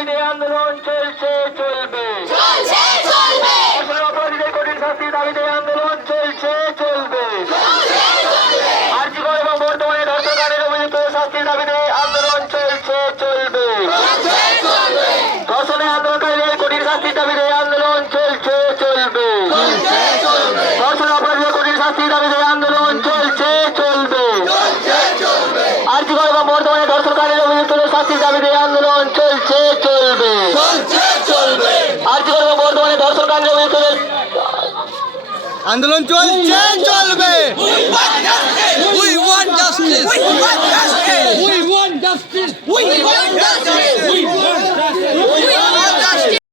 দাবিতে আন্দোলন চলছে চলবে অপরাধীদের কঠিন শাস্তির দাবিতে আন্দোলন চলছে চলবে আর্যিকর এবং বর্তমানে ধর্ষণকারীর অভিযুক্ত শাস্তির দাবিতে আন্দোলন চলছে চলবে ধর্ষণে আন্দোলনকারীদের কঠিন শাস্তির দাবিতে আন্দোলন চলছে চলবে ধর্ষণ অপরাধীদের কঠিন শাস্তির দাবিতে আন্দোলন চলছে চলবে আর্যিকর এবং বর্তমানে ধর্ষণকারীর অভিযুক্ত শাস্তির দাবিতে আন্দোলন চলছে চলবে আর্যিকর এবং বর্তমানে ধর্ষণকারীর অভিযুক্ত আন্দোলন চলছে চলবে We want justice. We want justice. We want justice. We want justice. We want justice.